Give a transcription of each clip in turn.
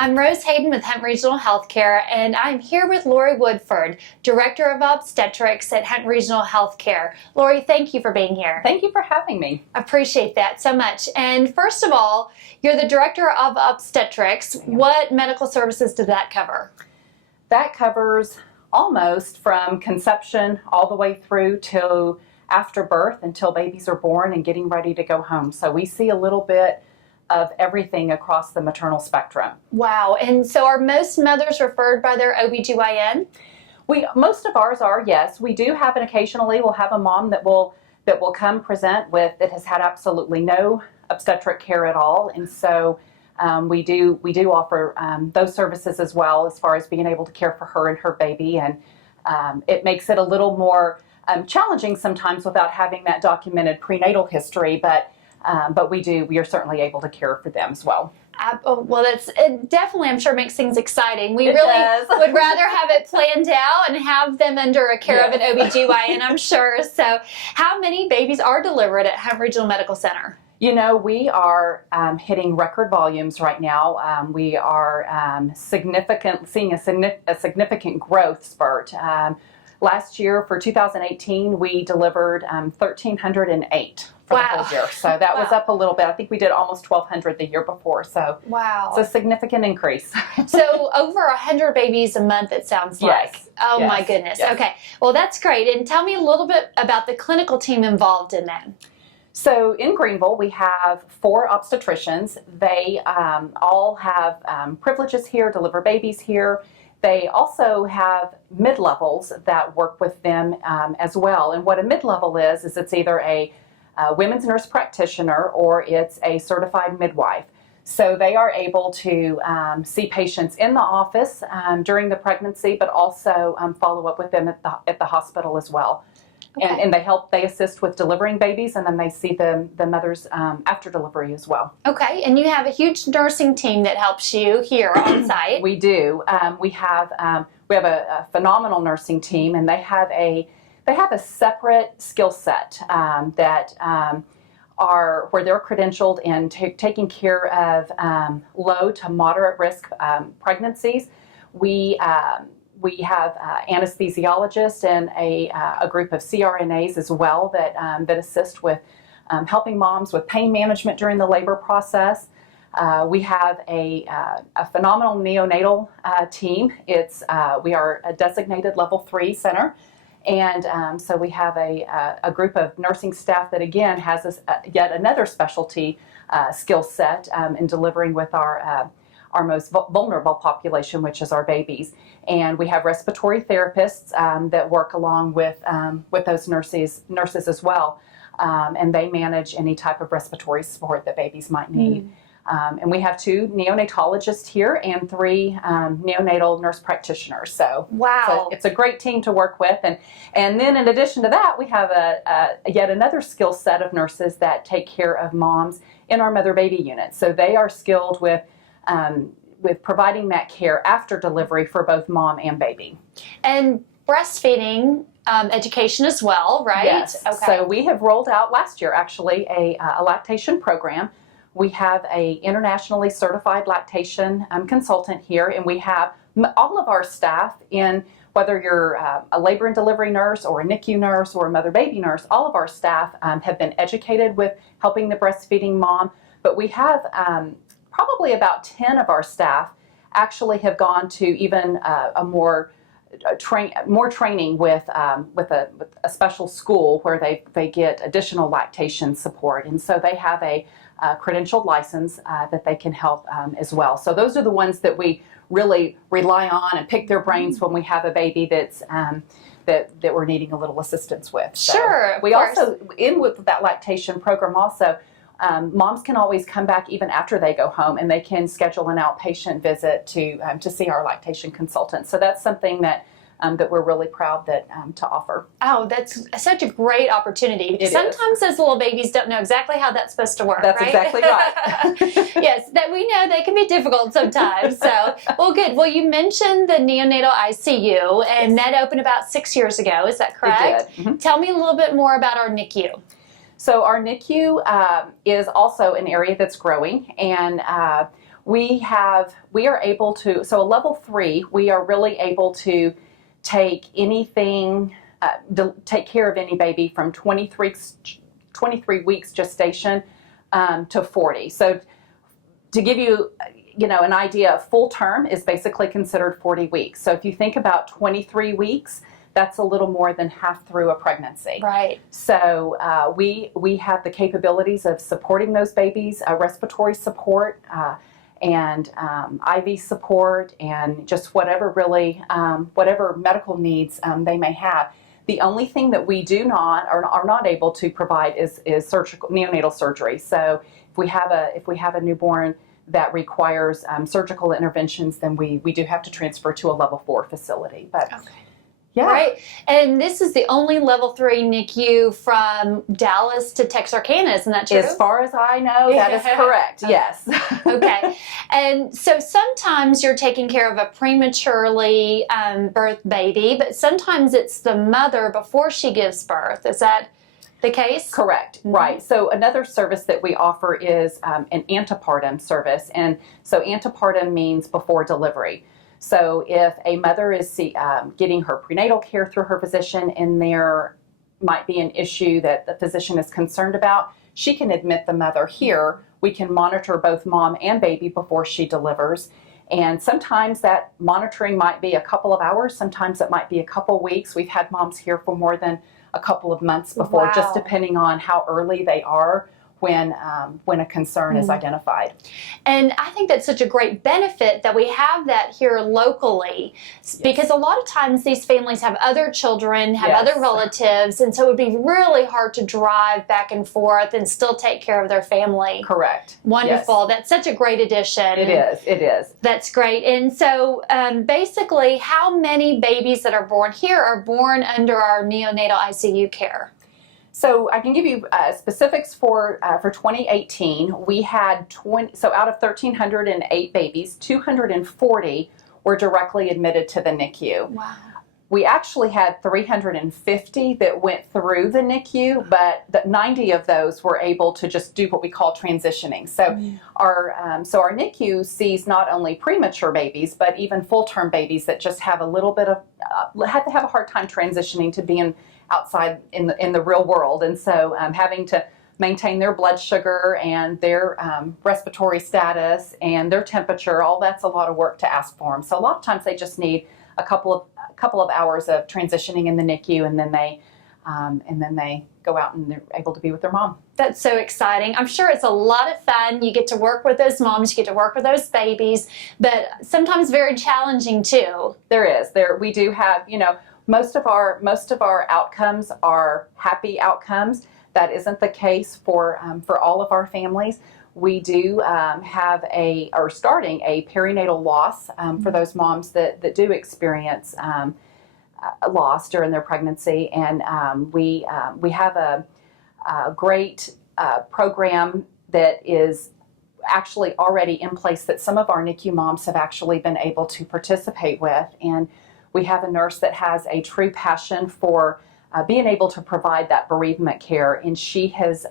I'm Rose Hayden with Hunt Regional Healthcare, and I'm here with Lori Woodford, Director of Obstetrics at Hunt Regional Healthcare. Lori, thank you for being here. Thank you for having me. Appreciate that so much. And first of all, you're the Director of Obstetrics. What medical services does that cover? That covers almost from conception all the way through to after birth until babies are born and getting ready to go home. So we see a little bit of everything across the maternal spectrum. Wow. And so are most mothers referred by their OB/GYN? Most of ours are, yes. We do have, and occasionally we'll have a mom that will come present with that has had absolutely no obstetric care at all. And so we do offer those services as well, as far as being able to care for her and her baby. And it makes it a little more challenging sometimes without having that documented prenatal history, but we are certainly able to care for them as well. Well, it definitely, I'm sure, makes things exciting. We really would rather have it planned out and have them under a care of an OB/GYN, I'm sure. So how many babies are delivered at Hunt Regional Medical Center? You know, we are hitting record volumes right now. We are seeing a significant growth spurt. Last year, for 2018, we delivered 1,308 for the whole year. So that was up a little bit. I think we did almost 1,200 the year before. So it's a significant increase. So over 100 babies a month, it sounds like. Oh my goodness. Yes. Okay. Well, that's great. And tell me a little bit about the clinical team involved in that. So in Greenville, we have 4 obstetricians. They all have privileges here, deliver babies here. They also have mid-levels that work with them as well. And what a mid-level is it's either a women's nurse practitioner or it's a certified midwife. So they are able to see patients in the office during the pregnancy, but also follow up with them at the hospital as well. Okay. And they assist with delivering babies, and then they see the mothers after delivery as well. Okay, and you have a huge nursing team that helps you here on site. We do. We have a phenomenal nursing team, and they have a separate skill set that are where they're credentialed in taking care of low to moderate risk pregnancies. We have anesthesiologists and a group of CRNAs as well that assist with helping moms with pain management during the labor process. We have a phenomenal neonatal team. We are a designated level 3 center, and so we have a group of nursing staff that again has yet another specialty skill set in delivering with our most vulnerable population, which is our babies. And we have respiratory therapists that work along with those nurses as well. And they manage any type of respiratory support that babies might need. And we have 2 neonatologists here and 3 neonatal nurse practitioners. So, it's a great team to work with. And then in addition to that, we have yet another skill set of nurses that take care of moms in our mother-baby unit. So they are skilled with providing that care after delivery for both mom and baby. And breastfeeding education as well, right? Yes. Okay. So we have rolled out last year actually a lactation program. We have a internationally certified lactation consultant here, and we have all of our staff in, whether you're a labor and delivery nurse or a NICU nurse or a mother-baby nurse, all of our staff have been educated with helping the breastfeeding mom. But we have probably about 10 of our staff actually have gone to even more training with a special school where they get additional lactation support, and so they have a credentialed license that they can help as well. So those are the ones that we really rely on and pick their brains when we have a baby that's that we're needing a little assistance with. So sure. We also, with that lactation program also, moms can always come back even after they go home, and they can schedule an outpatient visit to see our lactation consultant. So that's something that we're really proud to offer. Oh, that's such a great opportunity. Because sometimes those little babies don't know exactly how that's supposed to work. That's right? Exactly right. Yes, that we know they can be difficult sometimes. So, well, good. Well, you mentioned the neonatal ICU, and that opened about 6 years ago. Is that correct? It did. Mm-hmm. Tell me a little bit more about our NICU. So our NICU is also an area that's growing, and we are able to, so a level 3, we are really able to take anything, take care of any baby from 23 weeks gestation to 40. So to give you, an idea, full term is basically considered 40 weeks. So if you think about 23 weeks, that's a little more than half through a pregnancy. Right. So we have the capabilities of supporting those babies, respiratory support, and IV support, and just whatever whatever medical needs they may have. The only thing that we do not are not able to provide is surgical neonatal surgery. So if we have a newborn that requires surgical interventions, then we do have to transfer to a level 4 facility. But okay. yeah. Right. And this is the only level 3 NICU from Dallas to Texarkana. Isn't that true? As far as I know, that is correct. Yes. Okay. And so sometimes you're taking care of a prematurely birthed baby, but sometimes it's the mother before she gives birth. Is that the case? Correct. Mm-hmm. Right. So another service that we offer is an antepartum service. And so antepartum means before delivery. So if a mother is getting her prenatal care through her physician and there might be an issue that the physician is concerned about, she can admit the mother here. We can monitor both mom and baby before she delivers. And sometimes that monitoring might be a couple of hours. Sometimes it might be a couple weeks. We've had moms here for more than a couple of months before, wow. just depending on how early they are when a concern is identified. And I think that's such a great benefit that we have that here locally, because a lot of times these families have other children, have other relatives, and so it would be really hard to drive back and forth and still take care of their family. Correct. Wonderful. Yes. That's such a great addition. It is. It is. That's great. And so basically, how many babies that are born here are born under our neonatal ICU care? So I can give you specifics for 2018. We had so out of 1,308 babies, 240 were directly admitted to the NICU. Wow. We actually had 350 that went through the NICU, but 90 of those were able to just do what we call transitioning. So our NICU sees not only premature babies, but even full-term babies that just have a little bit of have a hard time transitioning to being outside in the real world, and so having to maintain their blood sugar and their respiratory status and their temperature, all that's a lot of work to ask for them. So a lot of times they just need a couple of hours of transitioning in the NICU, and then they go out and they're able to be with their mom. That's so exciting. I'm sure it's a lot of fun. You get to work with those moms, you get to work with those babies, but sometimes very challenging too. We do have, most of our outcomes are happy outcomes. That isn't the case for all of our families. We do starting a perinatal loss for those moms that do experience a loss during their pregnancy, and we have a great program that is actually already in place that some of our NICU moms have actually been able to participate with. And we have a nurse that has a true passion for being able to provide that bereavement care, and she has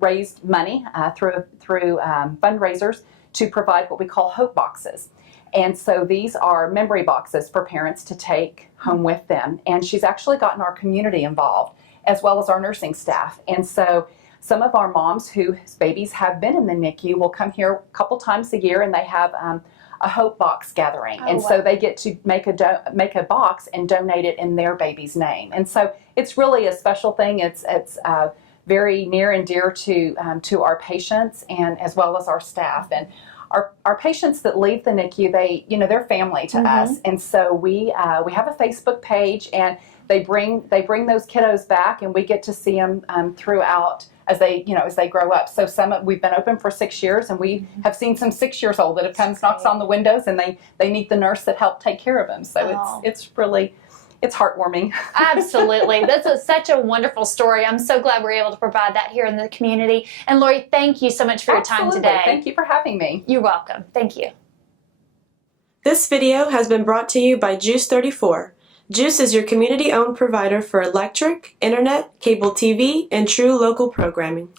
raised money through fundraisers to provide what we call hope boxes. And so these are memory boxes for parents to take home with them. And she's actually gotten our community involved, as well as our nursing staff. And so some of our moms whose babies have been in the NICU will come here a couple times a year, and they have a hope box gathering. So they get to make a box and donate it in their baby's name. And so it's really a special thing. It's very near and dear to our patients, and as well as our staff. And our patients that leave the NICU, they're family to us. And so we have a Facebook page, and they bring those kiddos back, and we get to see them throughout as they grow up. So we've been open for 6 years, and we have seen some 6-year-olds that have come, knocks on the windows, and they need the nurse that helped take care of them. So it's really, it's heartwarming. Absolutely. That's such a wonderful story. I'm so glad we're able to provide that here in the community. And Lori, thank you so much for your time today. Thank you for having me. You're welcome. Thank you. This video has been brought to you by GEUS 34. GEUS is your community-owned provider for electric, internet, cable TV, and true local programming.